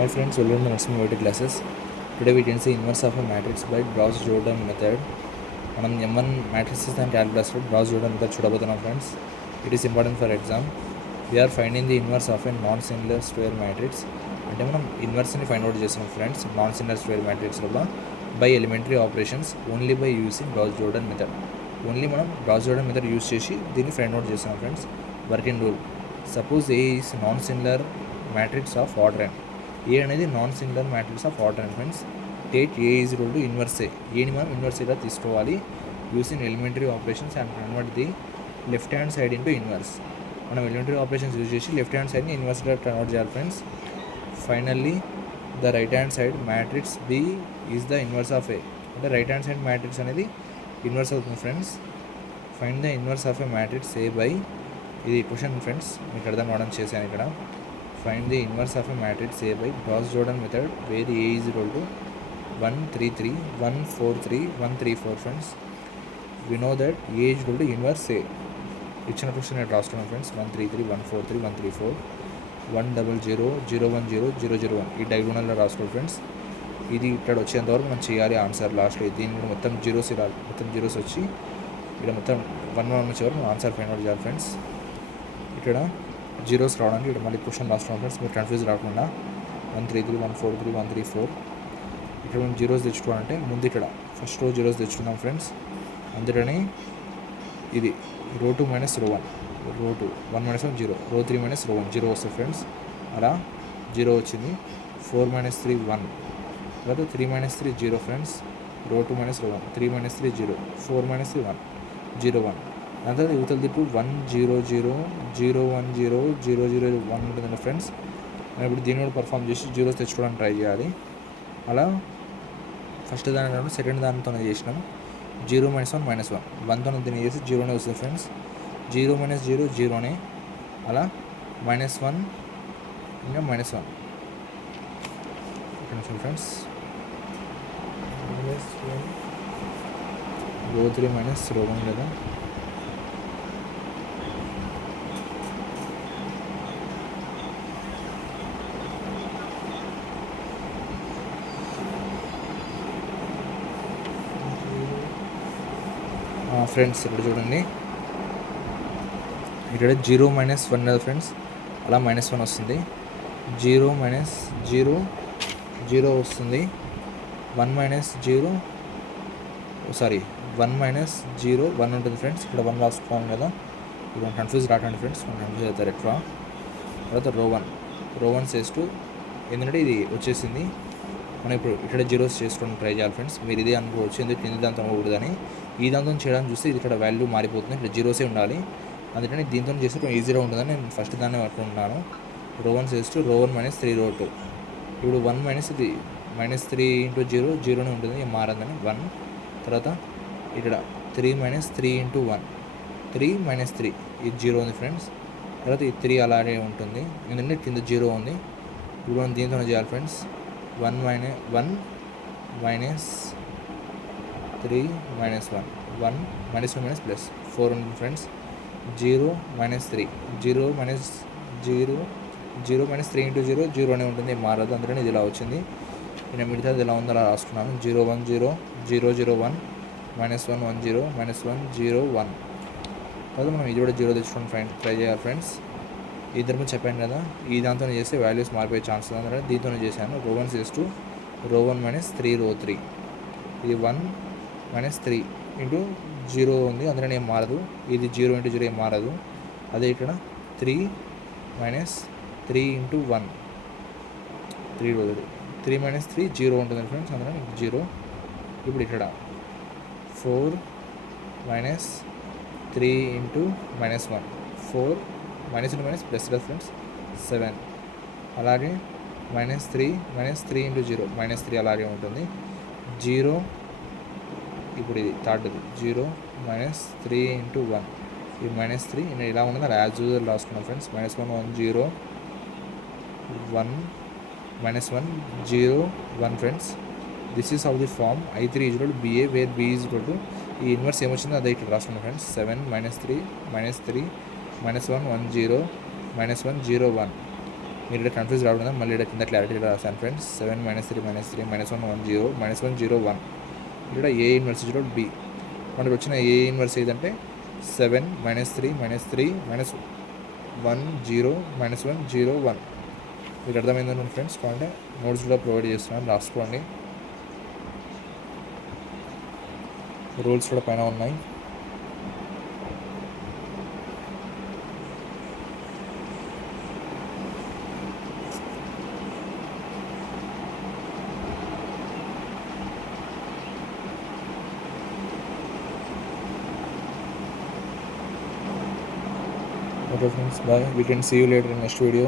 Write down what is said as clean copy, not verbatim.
Hi friends, welcome to Nursing Biology classes. Today we can see inverse of a matrix by Gauss-Jordan method. మనం M1 matrices and calculus Gauss-Jordan method చూడబోతున్నాం friends. It is important for exam. We are finding the inverse of a non-singular square matrix. అంటే మనం ఇన్వర్స్ని find out చేస్తున్నాం friends nonsingular square మ్యాట్రిక్స్లో by elementary operations only by using Gauss-Jordan method. Only మనం Gauss-Jordan method use చేసి దీన్ని find out చేస్తున్నాం friends. Working rule, suppose A is nonsingular matrix of order n. A అనేది nonsingular matrix of order n friends. Take A is equal to inverse A. ఏని మనం ఇన్వర్స్గా తీసుకోవాలి using elementary operations and convert the left hand side into inverse. మనం elementary operations use చేసి లెఫ్ట్ హ్యాండ్ సైడ్ని ఇన్వర్స్గా కన్వర్ట్ చేయాలి friends. Finally the right hand side matrix B is the inverse of A. అంటే రైట్ హ్యాండ్ సైడ్ మ్యాట్రిక్స్ అనేది inverse అవుతుంది friends. Find the inverse of A matrix A by, ఇది క్వశ్చన్ ఫ్రెండ్స్, మీకు అర్థం అవడం చేశాను ఇక్కడ. Find the inverse of a matrix A by Gauss-Jordan method where A is equal to 1 3 3 1 4 3 1 3 4 friends. We know that A is equal to inverse A. ఇచ్చిన question నేను రాస్తున్నాను friends. 1 3 3 1 4 3 1 3 4 1 0 0 0 1 0 0 0 1 ఈ డయాగ్నల్లో రాసుకోవాలి ఫ్రెండ్స్. ఇది ఇక్కడ వచ్చేంతవరకు మనం చేయాలి ఆన్సర్ లాస్ట్లో. దీని కూడా మొత్తం జీరోస్ ఇలా మొత్తం జీరోస్ వచ్చి ఇక్కడ మొత్తం 1 1 వచ్చే వరకు ఆన్సర్ ఫైండ్ అవుట్ చేయాలి ఫ్రెండ్స్. ఇక్కడ జీరోస్ రావడానికి ఇక్కడ మళ్ళీ క్వశ్చన్ రాస్తున్నాం ఫ్రెండ్స్, మీరు కన్ఫ్యూజ్ రాకుండా. 1 3 3 1 4 3 1 3 4 ఇక్కడ మనం జీరోస్ తెచ్చుకోవాలంటే ముందు ఇక్కడ ఫస్ట్ రో జీరోస్ తెచ్చుకున్నాం ఫ్రెండ్స్. అందుకని ఇది రో 2 మైనస్ రో 1, రో 2 1 మైనస్ 1 0, రో 3 మైనస్ రో 1 జీరో వస్తుంది ఫ్రెండ్స్. అలా జీరో వచ్చింది. 4 మైనస్ 3 1, తర్వాత 3 మైనస్ 3 0 ఫ్రెండ్స్. రో 2 మైనస్ రో 1, 3 మైనస్ 3 0, 4 మైనస్ 3 1 0 1. దాని తర్వాత యువతల దిప్పు 1 0 0 0 1 0 0 0 1 ఉంటుందండి ఫ్రెండ్స్. మనం ఇప్పుడు దీన్ని కూడా పర్ఫామ్ చేసి జీరోస్ తెచ్చుకోవడానికి ట్రై చేయాలి. అలా ఫస్ట్ దాని కాకుండా సెకండ్ దానితోనే చేసినాం. 0 మైనస్ 1 మైనస్ 1, 1తో దీన్ని చేసి జీరోనే వస్తుంది ఫ్రెండ్స్. 0 మైనస్ 0 జీరోనే. అలా మైనస్ 1 ఇంకా మైనస్ 1 ఇక్కడ ఫ్రెండ్స్. రో 3 మైనస్ రో 1 కదా. ఫ్రెండ్స్ ఇక్కడ చూడండి, ఇక్కడ 0 మైనస్ 1 కదా ఫ్రెండ్స్. అలా మైనస్ 1 వస్తుంది. 0 మైనస్ 0 0 వస్తుంది. 1 మైనస్ 0 సారీ 1 మైనస్ 0 1 ఉంటుంది ఫ్రెండ్స్. ఇక్కడ 1 రాసుకోవాలి కదా. ఇప్పుడు కన్ఫ్యూజ్ రాకండి ఫ్రెండ్స్, మనం కన్ఫ్యూజ్ అవుతారు ఎక్కువ. తర్వాత రో 1 సేస్ 2, ఎందుకంటే ఇది వచ్చేసింది. మనం ఇప్పుడు ఇక్కడ జీరోస్ చేసుకోవడం ట్రై చేయాలి ఫ్రెండ్స్. మీరు ఇదే అనుకోవచ్చు, ఎందుకు కింది దాంతో అవ్వకూడదని. ఈ దాంతో చేయడానికి చూస్తే ఇది ఇక్కడ వాల్యూ మారిపోతుంది, ఇక్కడ జీరోసే ఉండాలి. అందుకని దీంతో చేస్తే కొంచెం ఈజీగా ఉంటుందని నేను ఫస్ట్ దాన్ని పట్టుకుంటున్నాను. రో 1 సేస్ 2, రో 1 మైనస్ 3 రో 2. ఇప్పుడు 1 మైనస్ ఇది మైనస్ 3 ఇంటూ 0 జీరోనే ఉంటుంది, ఏం మారదని 1. తర్వాత ఇక్కడ 3 మైనస్ 3 ఇంటూ 1 3 మైనస్ 3 ఇది జీరో ఉంది ఫ్రెండ్స్. తర్వాత ఈ 3 అలాగే ఉంటుంది, ఎందుకంటే కింద జీరో ఉంది. ఇప్పుడు మనం దీంతోనే చేయాలి friends. 1 minus 3 minus 1 1 minus 1 minus plus 4 ఉంటుంది friends. 0 minus 3 0 minus 0 0 minus 3 into 0 జీరోనే ఉంటుంది, మారదు. అందుకని ఇది ఇలా వచ్చింది. నేను మిగతాది ఎలా ఉందో అలా రాసుకున్నాను. 0 1 0 0 0 1 మైనస్ 1 1 0 మైనస్ 1 0 1. తర్వాత మనం ఇది కూడా జీరో తెచ్చుకొని ట్రై చేయాలి ఫ్రెండ్స్. ఇద్దరు చెప్పాను కదా, ఈ దాంతో చేస్తే వాల్యూస్ మారిపోయే ఛాన్స్ ఉంది, అందుకని దీంతోనే చేశాను. రో 1 సేస్ 2, రో 1 మైనస్ 3 రో 3. ఇది 1 మైనస్ 3 ఇంటూ 0 ఉంది, అందుకని ఏం మారదు. ఇది 0 ఇంటూ 0 ఏం మారదు. అదే ఇక్కడ 3 మైనస్ 3 ఇంటూ 1 3 రో 3 మైనస్ 3 0 ఉంటుంది ఫ్రెండ్స్, అందుకని 0. ఇప్పుడు ఇక్కడ 4 minus 3 into minus 1 4 minus into minus plus కదా ఫ్రెండ్స్ 7. అలాగే మైనస్ 3 ఇంటూ 0 మైనస్ 3 అలాగే ఉంటుంది. 0 ఇప్పుడు ఇది థర్డ్ది 0 మైనస్ 3 ఇంటూ 1 ఇది మైనస్ 3 నేను ఇలా ఉన్నది అలా యాజ్ యూజువల్ రాసుకున్నాను friends. Minus 1 1 0 1 minus 1 0 1 friends. This is how the form I3 is equal to BA where B is equal to E inverse ఏమొచ్చిందో అదే ఇక్కడ రాసుకున్నాను friends. 7 minus 3 minus 3 minus 1 1 0 minus 1 0 1 మీరు ఇక్కడ కన్ఫ్యూజ్ రావడం మళ్ళీ ఇక్కడ కింద క్లారిటీగా రాశాను ఫ్రెండ్స్. 7 -3 -3 -1 1 0 -1 0 1 ఇక్కడ ఏ ఇన్వర్స్ 0 బి. మనకు వచ్చిన ఏ ఇన్వర్స్ ఏదంటే 7 -3 -3 -1 0 -1 0 1. మీకు అర్థమైందండి ఫ్రెండ్స్. కావాలంటే నోట్స్లో ప్రొవైడ్ చేస్తున్నాను, రాసుకోండి. రూల్స్ కూడా పైన ఉన్నాయి. Okay friends, bye. We can see you later in next video.